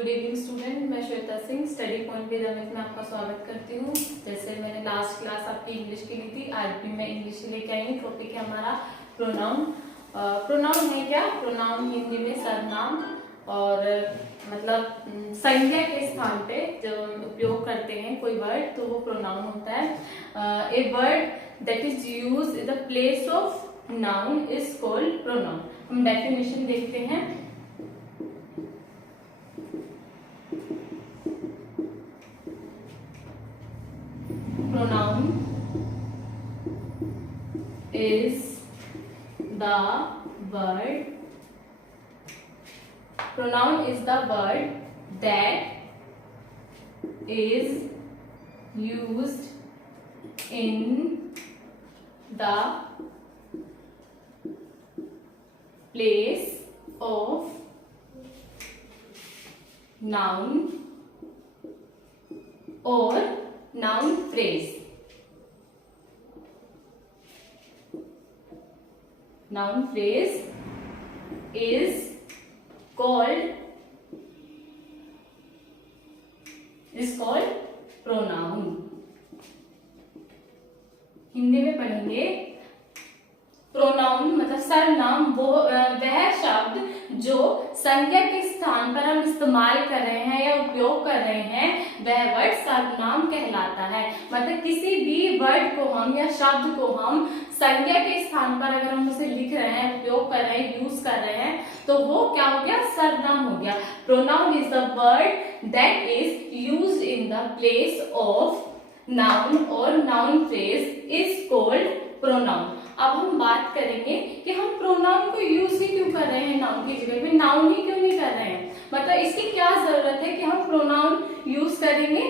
Good evening student, मैं Shweta Singh study point with Amit में आपका स्वागत करती हूँ। जैसे मैंने लास्ट क्लास आपकी इंग्लिश की ली थी, आज भी मैं इंग्लिश लेके आई हूँ। टॉपिक है हमारा प्रोनाउन। प्रोनाउन है क्या? प्रोनाउन हिंदी में सर्वनाम और मतलब संज्ञा के स्थान पे जो उपयोग करते हैं कोई वर्ड, तो वो प्रोनाउन होता है। A word that is used in the place of noun is called pronoun. हम डेफिनेशन देखते हैं। Pronoun is the word. Pronoun is the word that is used in the place of noun or noun phrase. Noun phrase is called pronoun. Hindi में पढ़ेंगे pronoun मतलब सर्वनाम, वो वह शब्द जो संज्ञा के स्थान पर हम इस्तेमाल कर रहे हैं या उपयोग कर रहे हैं, वह वर्ड सर्वनाम कहलाता है। मतलब किसी भी वर्ड को हम या शब्द को हम संज्ञा के स्थान पर अगर हम उसे लिख रहे हैं, उपयोग कर रहे हैं, यूज कर रहे हैं, तो वो क्या हो गया? सर्वनाम हो गया। Pronoun is the word that is used in the place of noun और noun phrase is called pronoun. अब हम बात करेंगे कि हम प्रोनाउन को यूज ही क्यों कर रहे हैं नाउन की जगह पे, नाउन ही क्यों नहीं कर रहे हैं, मतलब इसकी क्या जरूरत है कि हम प्रोनाउन यूज करेंगे।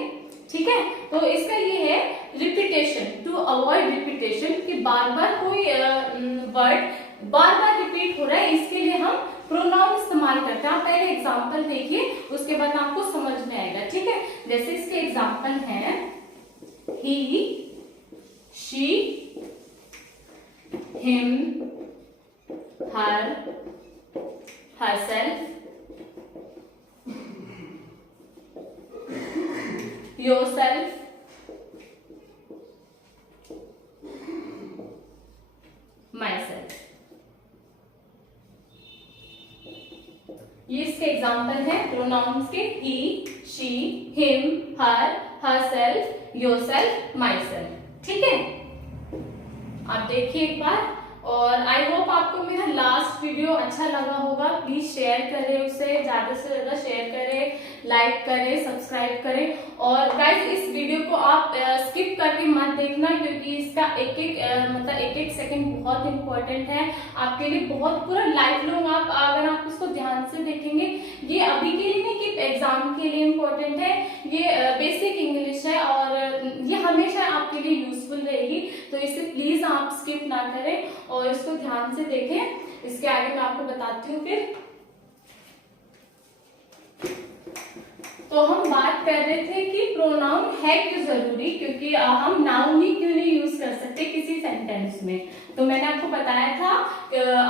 ठीक है, तो इसका ये है रिपीटेशन, टू अवॉइड रिपीटेशन, कि बार बार कोई वर्ड बार बार रिपीट हो रहा है, इसके लिए हम प्रोनाउन इस्तेमाल करते हैं। आप पहले एग्जाम्पल देखिए, उसके बाद आपको समझ में आएगा। ठीक है, जैसे इसके एग्जाम्पल है ही, she, him, her, herself, yourself, myself। ये इसके एग्जाम्पल है प्रोनाउंस के। He, she, him, her, herself, yourself, myself। ठीक है, आप देखिए एक बार। और आई होप आपको मेरा लास्ट वीडियो अच्छा लगा होगा। प्लीज शेयर करें, उसे ज्यादा से ज्यादा शेयर करें, लाइक करें, सब्सक्राइब करें। और गाइस इस वीडियो को आप स्किप करके मत देखना, क्योंकि इसका एक एक सेकंड बहुत इंपॉर्टेंट है आपके लिए, बहुत पूरा लाइफ लॉन्ग आप अगर आप इसको ध्यान से देखेंगे। ये अभी के लिए नहीं कि एग्जाम के लिए इम्पोर्टेंट है, ये बेसिक इंग्लिश है और ये हमेशा आपके लिए यूजफुल रहेगी। तो इसे प्लीज आप स्किप ना करें और इसको ध्यान से देखें। इसके आगे मैं आपको बताती हूँ फिर। तो हम बात कर रहे थे कि प्रोनाउन है क्यों जरूरी, क्योंकि हम नाउन ही क्यों नहीं यूज कर सकते किसी सेंटेंस में। तो मैंने आपको बताया था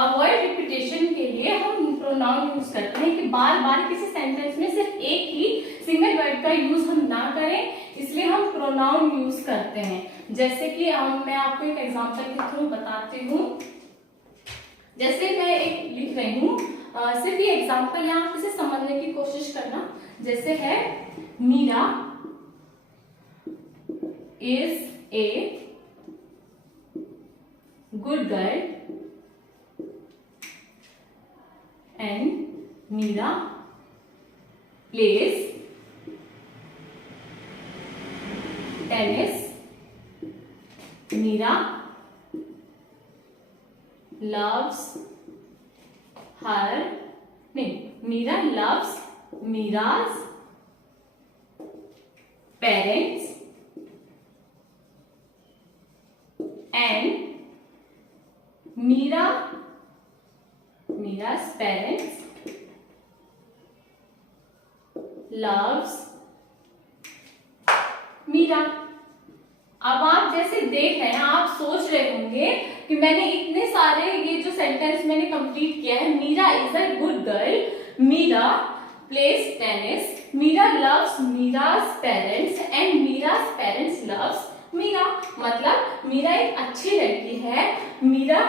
अवॉइड रिपीटेशन के लिए हम प्रोनाउन यूज करते हैं कि बार बार किसी सेंटेंस में सिर्फ एक ही सिंगल वर्ड का यूज हम ना करें, इसलिए हम प्रोनाउन यूज करते हैं। जैसे कि मैं आपको एक एग्जांपल के थ्रू बताती हूँ। जैसे मैं एक लिख रही हूँ, सिर्फ ये एग्जांपल है, आप इसे समझने की कोशिश करना। जैसे है Meera is a good girl and Meera plays tennis. Meera loves her, नहीं, Meera loves Mira's parents and Mira's parents loves Meera. अब आप जैसे देख रहे हैं, आप सोच रहे होंगे कि मैंने इतने सारे ये जो सेंटेंस मैंने कंप्लीट किया है, Meera is a good girl, Meera plays tennis. Meera loves Meera's parents and Meera's parents loves Meera. मतलब मीरा एक अच्छी लड़की है, मीरा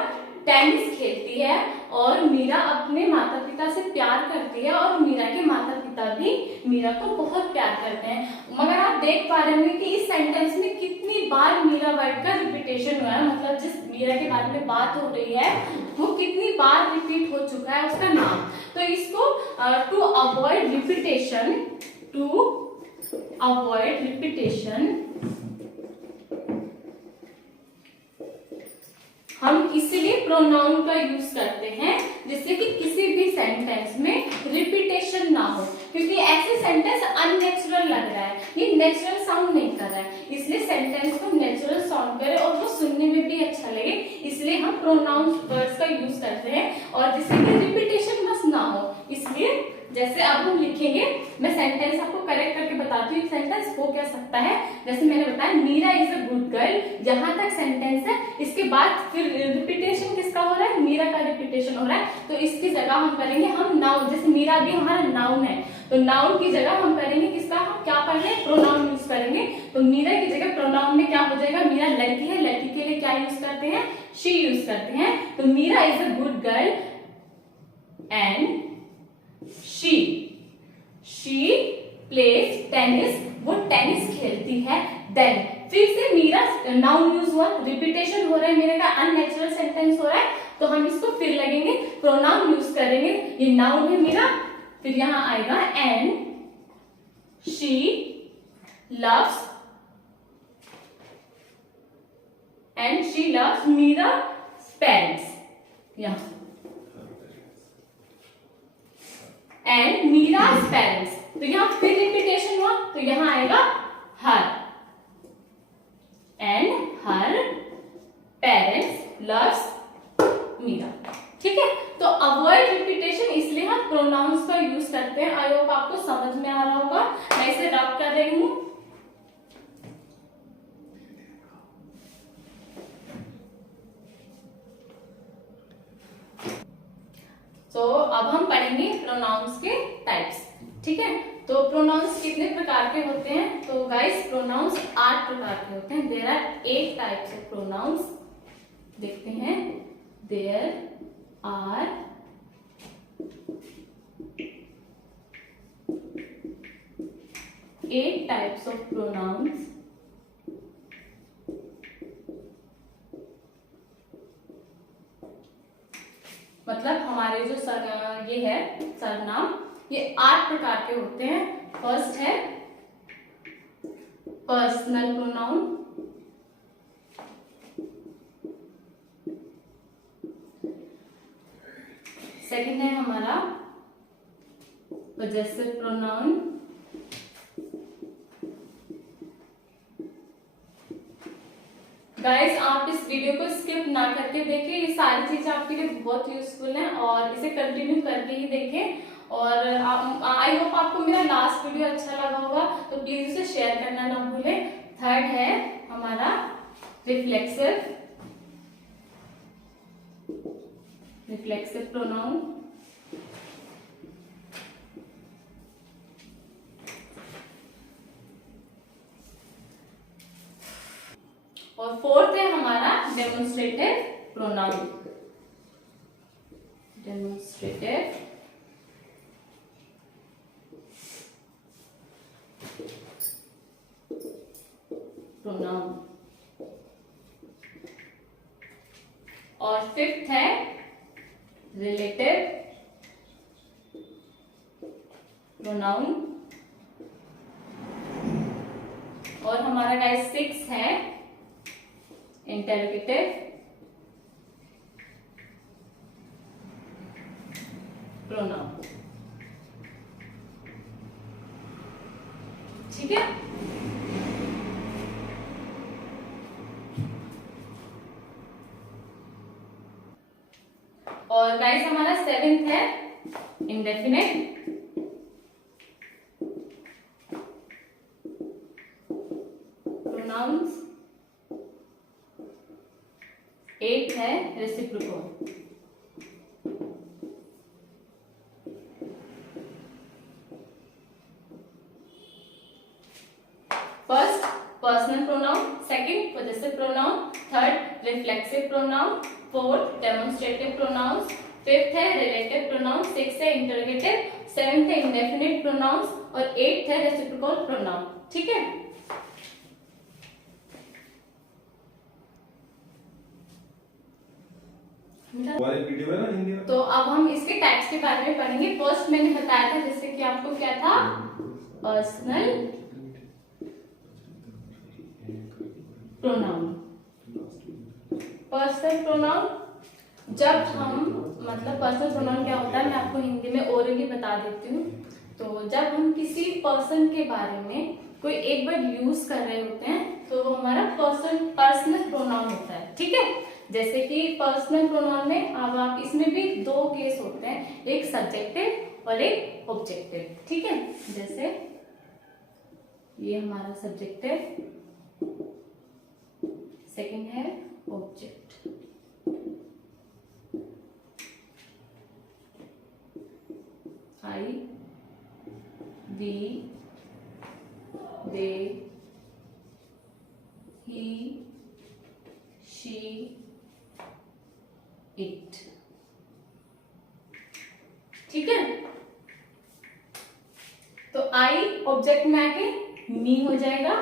टेनिस खेलती है और मीरा अपने माता पिता से प्यार करती है और मीरा के माता पिता भी मीरा को बहुत प्यार करते हैं। मगर आप देख पा रहे होंगे कि इस सेंटेंस में कितनी बार मीरा वर्ड का रिपीटेशन हुआ है, मतलब जिस मीरा के बारे में बात हो रही है वो कितनी बार रिपीट हो चुका है उसका नाम। तो इसको टू अवॉइड रिपीटेशन हम इसलिए प्रोनाउन का यूज करते हैं जिससे कि किसी भी सेंटेंस में रिपीटेशन ना हो, क्योंकि ऐसे सेंटेंस अननेचुरल लग रहा है, ये नेचुरल साउंड नहीं कर रहा है, इसलिए सेंटेंस को नेचुरल साउंड करे और वो सुनने में भी अच्छा लगे, इसलिए हम प्रोनाउन वर्ड्स का यूज करते हैं और जिससे कि रिपीटेशन बस ना हो। इसलिए जैसे अब हम लिखेंगे, मैं सेंटेंस आपको करेक्ट करके बताती हूँ सेंटेंस हो क्या सकता है। जैसे मैंने बताया Meera is a good girl, जहां तक सेंटेंस है, इसके बाद फिर रिपीटेशन किसका हो रहा है, मीरा का रिपीटेशन हो रहा है, तो इसकी जगह हम करेंगे हम नाउन। जैसे मीरा भी हमारा नाउन है, तो नाउन की जगह हम करेंगे किसका, हम क्या पढ़ रहे हैं, प्रोनाउन यूज करेंगे। तो मीरा की जगह प्रोनाउन में क्या हो जाएगा, मीरा लड़की है, लड़की के लिए क्या यूज करते हैं, शी यूज करते हैं। तो Meera is a good girl and she plays tennis, वो टेनिस खेलती है। देन फिर से मीरा नाउन यूज हुआ, रिपीटेशन हो रहा है, मेरे का अननेचुरल सेंटेंस हो रहा है, तो हम इसको फिर लगेंगे प्रोनाउन यूज करेंगे। ये नाउन है मेरा, फिर यहां आएगा and she loves Meera parents, यहां एंड मीरा's पेरेंट्स, तो यहां फिर रिपीटेशन हुआ, तो यहां आएगा her and her parents loves Meera. ठीक है, तो अवॉइड रिपीटेशन इसलिए हम प्रोनाउंस का यूज करते हैं। आई होप आपको समझ में आ रहा होगा, मैं इसे रब कर रही हूं। तो अब हम पढ़ेंगे प्रोनाउंस के टाइप्स। ठीक है, तो प्रोनाउंस कितने प्रकार के होते हैं, तो गाइस प्रोनाउंस 8 प्रकार के होते हैं। There are 8 types of pronouns. देखते हैं, there are 8 types of pronouns. मतलब हमारे जो ये है सर्वनाम, ये 8 प्रकार के होते हैं। फर्स्ट है पर्सनल प्रोनाउन, सेकंड है हमारा पजेसिव प्रोनाउन, गाइस आप इस वीडियो को स्किप ना करके देखें, ये सारी चीजें आपके लिए बहुत यूजफुल हैं और इसे कंटिन्यू करके ही देखें। और आई होप आपको मेरा लास्ट वीडियो अच्छा लगा होगा, तो प्लीज इसे शेयर करना ना भूलें। थर्ड है हमारा रिफ्लेक्सिव प्रोनाउन, और फोर्थ है हमारा डेमोन्स्ट्रेटिव प्रोनाउन। और फिफ्थ है रिलेटिव प्रोनाउन, और हमारा गाइस 6 है इंटरोगेटिव प्रोनाउन। ठीक है, और गाइस हमारा 7th है इंडेफिनिट प्रोनाउंस, 8th है reciprocal. 9 personal pronoun, second possessive pronoun, third reflexive pronoun, fourth demonstrative pronouns, fifth है रिलेटिव प्रोनाउन, सिक्स्थ है इंटरोगेटिव, सेवेंथ है इंडेफिनिट प्रोनाउंस और एट्थ है रेसिप्रोकल प्रोनाउन। ठीक है, तो अब हम इसके टाइप्स के बारे में पढ़ेंगे। फर्स्ट मैंने बताया था जैसे कि आपको क्या था, पर्सनल प्रोनाउन। पर्सनल प्रोनाउन जब हम मतलब पर्सनल प्रोनाउन क्या होता है मैं आपको हिंदी में ओरली बता देती हूँ। तो जब हम किसी पर्सन के बारे में कोई एक वर्ड यूज कर रहे होते हैं तो वो हमारा पर्सनल प्रोनाउन होता है। ठीक है, जैसे कि पर्सनल प्रोनाउन में अब आप इसमें भी दो केस होते हैं, एक सब्जेक्टिव और एक ऑब्जेक्टिव। ठीक है, जैसे ये हमारा सब्जेक्टिव, सेकंड है object. I, we, they, he, she, it। ठीक है, तो I ऑब्जेक्ट में आके मी हो जाएगा।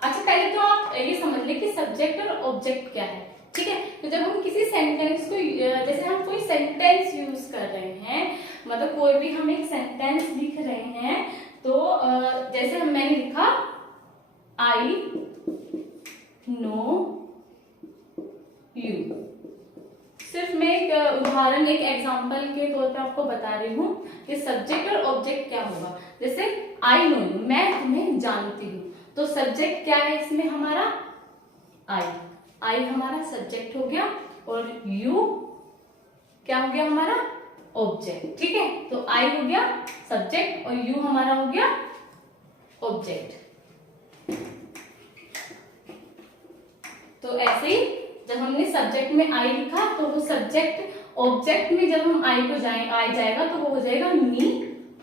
अच्छा, पहले तो आप ये समझ ले कि सब्जेक्ट और ऑब्जेक्ट क्या है। ठीक है, तो जब हम किसी सेंटेंस को जैसे हम कोई सेंटेंस यूज कर रहे हैं, मतलब कोई भी हम एक सेंटेंस लिख रहे हैं, तो जैसे मैंने लिखा आई नो यू। सिर्फ मैं एक उदाहरण, एक एग्जांपल के तौर पे आपको बता रही हूँ कि सब्जेक्ट और ऑब्जेक्ट क्या होगा। जैसे आई नो यू, मैं तुम्हें जानती हूँ, तो सब्जेक्ट क्या है इसमें हमारा आई हमारा सब्जेक्ट हो गया और यू क्या हो गया हमारा ऑब्जेक्ट। ठीक है, तो आई हो गया सब्जेक्ट और यू हमारा हो गया ऑब्जेक्ट। तो ऐसे ही जब हमने सब्जेक्ट में आई लिखा तो वो सब्जेक्ट ऑब्जेक्ट में जब हम आई को आई जाएगा तो वो हो जाएगा मी,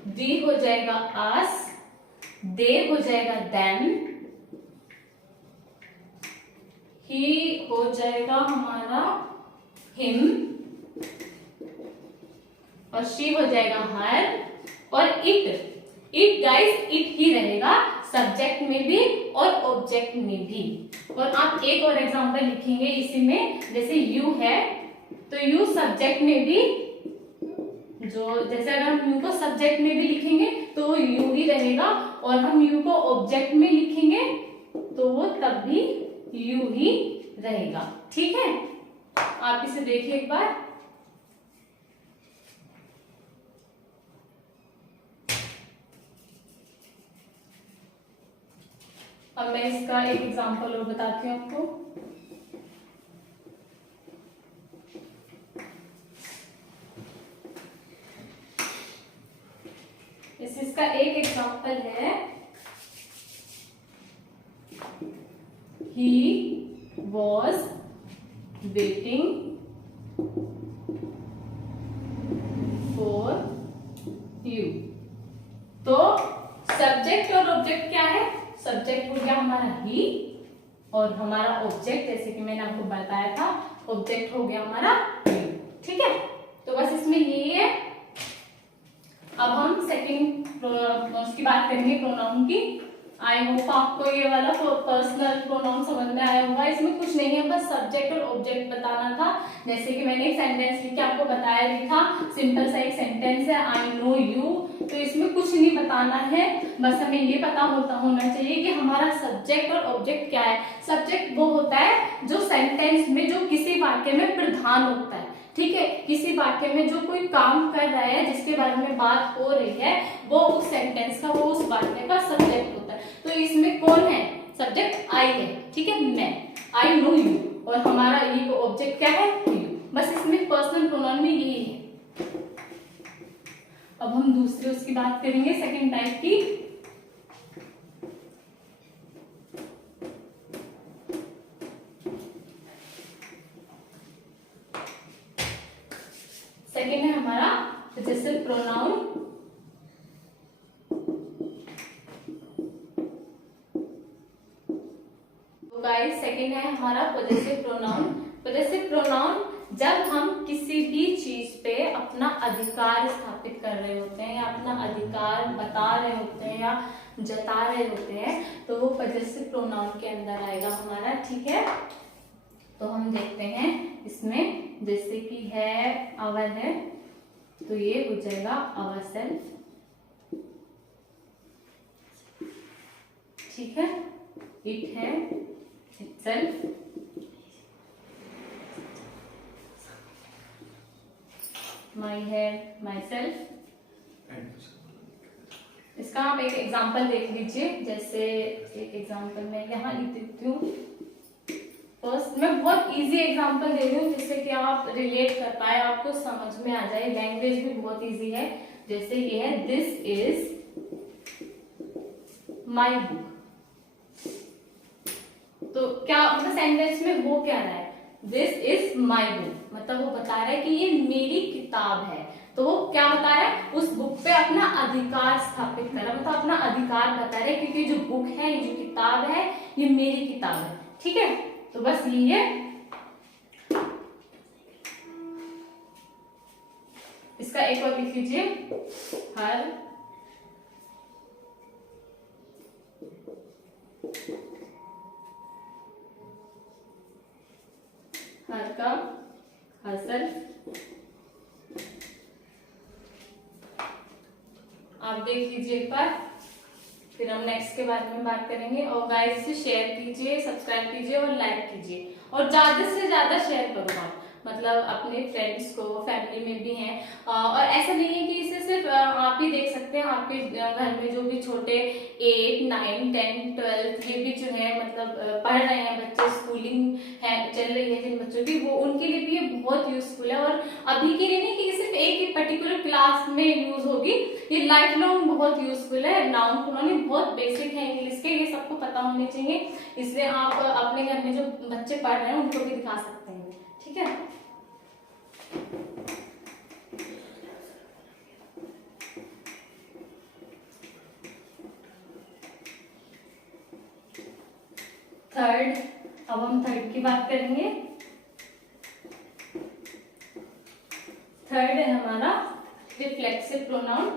वी हो जाएगा अस, दे हो जाएगा देम, ही हो जाएगा हमारा हिम और शी हो जाएगा हर, और इट गाइस इट ही रहेगा सब्जेक्ट में भी और ऑब्जेक्ट में भी। और आप एक और एग्जांपल लिखेंगे इसी में, जैसे यू है तो यू सब्जेक्ट में भी, जो जैसे अगर हम यू को सब्जेक्ट में भी लिखेंगे तो वो यू ही रहेगा, और हम यू को ऑब्जेक्ट में लिखेंगे तो वो तब भी यू ही रहेगा। ठीक है, आप इसे देखिए एक बार। अब मैं इसका एक एग्जांपल और बताती हूँ आपको। इसका एक एग्जांपल है, he was waiting for you। तो सब्जेक्ट और ऑब्जेक्ट क्या है, सब्जेक्ट हो गया हमारा ही और हमारा ऑब्जेक्ट जैसे कि मैंने आपको बताया था ऑब्जेक्ट हो गया हमारा यू। ठीक है, तो बस इसमें यही है। अब हम सेकंड उसकी बात करेंगे प्रोनाउन की। आई होप आपको ये वाला पर्सनल प्रोनाउन समझ में आया होगा। इसमें कुछ नहीं है, बस सब्जेक्ट और ऑब्जेक्ट बताना था। जैसे कि मैंने एक सेंटेंस लिख के आपको बताया भी था, सिंपल सा एक सेंटेंस है आई नो यू, तो इसमें कुछ नहीं बताना है, बस हमें ये पता होना चाहिए कि हमारा सब्जेक्ट और ऑब्जेक्ट क्या है। सब्जेक्ट वो होता है जो सेंटेंस में, जो किसी वाक्य में प्रधान होता है। ठीक है, किसी वाक्य में जो कोई काम कर रहा है, जिसके बारे में बात हो रही है, वो उस सेंटेंस का, वो उस वाक्य का सब्जेक्ट होता है। तो इसमें कौन है, सब्जेक्ट आई है। ठीक है, मैं, आई नो यू, और हमारा ये ऑब्जेक्ट क्या है, यू। बस इसमें पर्सनल प्रोनाउन में यही है। अब हम दूसरे उसकी बात करेंगे, सेकंड टाइप की। सेकेंड है हमारा पोजेसिव प्रोनाउन। गाइस सेकंड है हमारा पॉजेसिव प्रोनाउन। पॉजेसिव प्रोनाउन जब हम किसी भी चीज पे अपना अधिकार स्थापित कर रहे होते हैं या अपना अधिकार बता रहे होते हैं या जता रहे होते हैं तो वो पॉजेसिव प्रोनाउन के अंदर आएगा हमारा। ठीक है, तो हम देखते हैं इसमें, जैसे कि है आवर है तो ये हो जाएगा आवर सेल्फ। ठीक है, इट है इटसेल्फ, माई है माई सेल्फ। इसका आप एक एग्जांपल देख लीजिए, जैसे एक एग्जांपल मैं यहाँ लिख देती हूँ। फर्स्ट मैं बहुत इजी एग्जांपल दे रही हूँ जिससे कि आप रिलेट कर पाए, आपको समझ में आ जाए। लैंग्वेज भी बहुत इजी है। जैसे ये है दिस इज माई बुक, तो क्या मतलब सेंटेंस में वो क्या रहा है, दिस इज माई बुक, मतलब वो बता रहा है कि ये मेरी किताब है। तो वो क्या बता रहा है, उस बुक पे अपना अधिकार स्थापित कर रहा है, मतलब अपना अधिकार बता रहा है क्योंकि जो बुक है, ये जो किताब है, ये मेरी किताब है। ठीक है, तो बस यही है। इसका एक और लिख लीजिए, हर हर का हसल। आप देख लीजिए एक बार, फिर हम नेक्स्ट के बारे में बात करेंगे। और गाइस से शेयर कीजिए, सब्सक्राइब कीजिए और लाइक कीजिए, और ज्यादा से ज्यादा शेयर करो आप, मतलब अपने फ्रेंड्स को, फैमिली में भी हैं। और ऐसा नहीं है कि इसे सिर्फ आप ही देख सकते हैं, आपके घर में जो भी छोटे 8, 9, 10, 12 ये भी जो है मतलब पढ़ रहे हैं बच्चे, स्कूलिंग है चल रही है जिन बच्चों की, वो उनके लिए भी ये बहुत यूजफुल है। और अभी के लिए नहीं कि सिर्फ एक ही पर्टिकुलर क्लास में यूज होगी, ये लाइफ लॉन्ग बहुत यूजफुल है। नाउन प्रोनाउन बहुत बेसिक है इंग्लिश के, ये सबको पता होने चाहिए, इसलिए आप अपने घर में जो बच्चे पढ़ रहे हैं उनको भी दिखा सकते हैं। ठीक है, थर्ड, अब हम थर्ड की बात करेंगे। थर्ड है हमारा रिफ्लेक्सिव प्रोनाउन।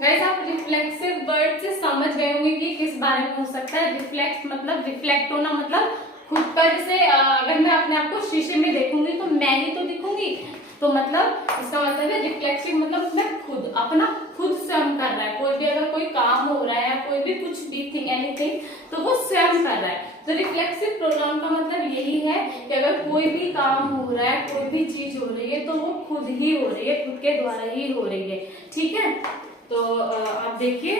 गाइस आप रिफ्लेक्सिव वर्ड से समझ गए होंगे कि किस बारे में हो सकता है। रिफ्लेक्ट मतलब रिफ्लेक्ट होना, मतलब खुद का, जैसे अगर मैं अपने आप को शीशे में देखूंगी तो मैं ही तो दिखूंगी, तो मतलब इसका मतलब है रिफ्लेक्सिव मतलब मैं खुद, अपना खुद स्वयं कर रहा है। कोई भी अगर कोई काम हो रहा है या कोई भी कुछ भी थिंग एनीथिंग, तो वो स्वयं कर रहा है। तो रिफ्लेक्सिव प्रोनाउन का मतलब यही है कि अगर कोई भी काम हो रहा है, कोई भी चीज हो रही है, तो वो खुद ही हो रही है, खुद के द्वारा ही हो रही है। ठीक है, तो आप देखिए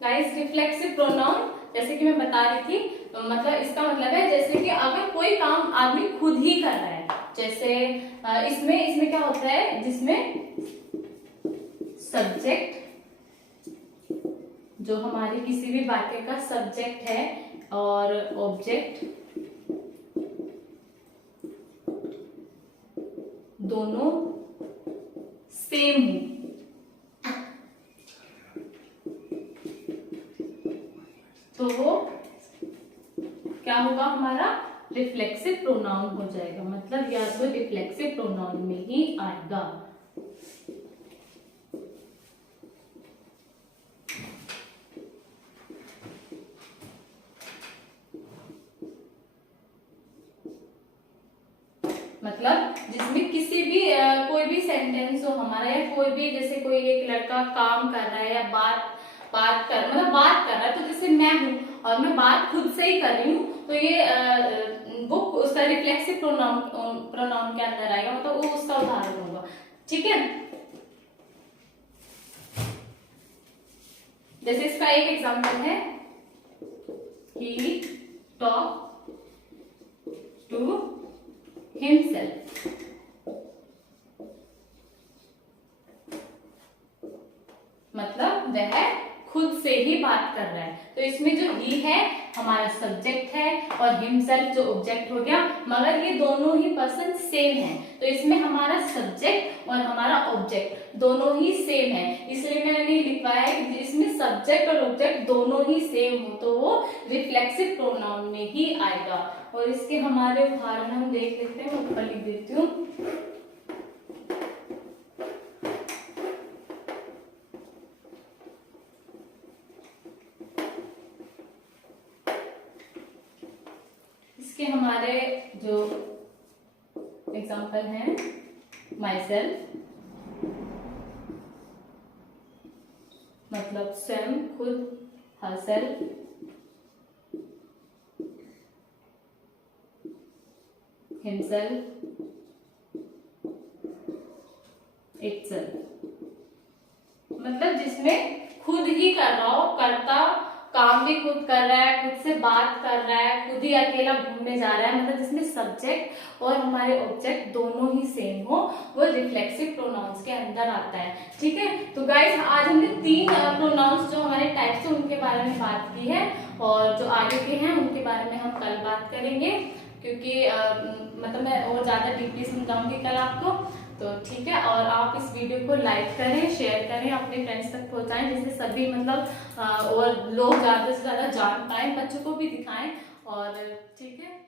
गाइस, रिफ्लेक्सिव प्रोनाउन जैसे कि मैं बता रही थी, मतलब इसका मतलब है जैसे कि अगर कोई काम आदमी खुद ही कर रहा है, जैसे इसमें क्या होता है, जिसमें सब्जेक्ट, जो हमारी किसी भी वाक्य का सब्जेक्ट है, और ऑब्जेक्ट दोनों सेम हो, तो वो क्या होगा, हमारा रिफ्लेक्सिव प्रोनाउन हो जाएगा। मतलब या तो रिफ्लेक्सिव प्रोनाउन में ही आएगा। मतलब जिसमें किसी भी कोई भी सेंटेंस हो हमारा, या कोई भी, जैसे कोई एक लड़का काम कर रहा है या बात कर रहा है, तो जैसे मैं हूँ और मैं बात खुद से ही कर रही हूँ, तो ये वो उसका रिफ्लेक्सिव प्रोनाउन के अंदर आएगा, मतलब वो उसका उदाहरण होगा। ठीक है, जैसे इसका एक एग्जांपल है, ही टॉक टू हिमसेल्फ। मतलब वह खुद से ही बात कर रहा है। तो इसमें जो ही है हमारा सब्जेक्ट है और हिमसेल्फ जो ऑब्जेक्ट हो गया, मगर ये दोनों ही पर्सन सेम है। तो इसमें हमारा सब्जेक्ट और हमारा ऑब्जेक्ट दोनों ही सेम है, इसलिए मैंने लिखवाया है कि इसमें सब्जेक्ट और ऑब्जेक्ट दोनों ही सेम हो तो वो रिफ्लेक्सिव प्रोनाउन में ही आएगा। और इसके हमारे उदाहरण हम देख लेते हैं, मैं ऊपर लिख देती हूँ। इसके हमारे जो एग्जाम्पल हैं, माई सेल्फ मतलब स्वयं, खुद, हरसेल्फ, हिमसेल्फ, इटसेल्फ। मतलब जिसमें खुद ही कर रहा हो, करता काम भी खुद कर रहा है, खुद से बात कर रहा है, खुद ही अकेला घूमने जा रहा है, मतलब जिसमें सब्जेक्ट और हमारे ऑब्जेक्ट दोनों ही सेम हो, वो रिफ्लेक्सिव प्रोनाउंस के अंदर आता है। ठीक है, तो गाइस आज हमने 3 प्रोनाउंस जो हमारे टाइप्स है उनके बारे में बात की है, और जो आगे के हैं उनके बारे में हम कल बात करेंगे, क्योंकि मतलब मैं और ज्यादा डीपली समझाऊंगी कल आपको। तो ठीक है, और आप इस वीडियो को लाइक करें, शेयर करें, अपने फ्रेंड्स तक पहुंचाएं, जिससे सभी मतलब और लोग ज्यादा से ज्यादा जान पाए, बच्चों को भी दिखाएं। और ठीक है।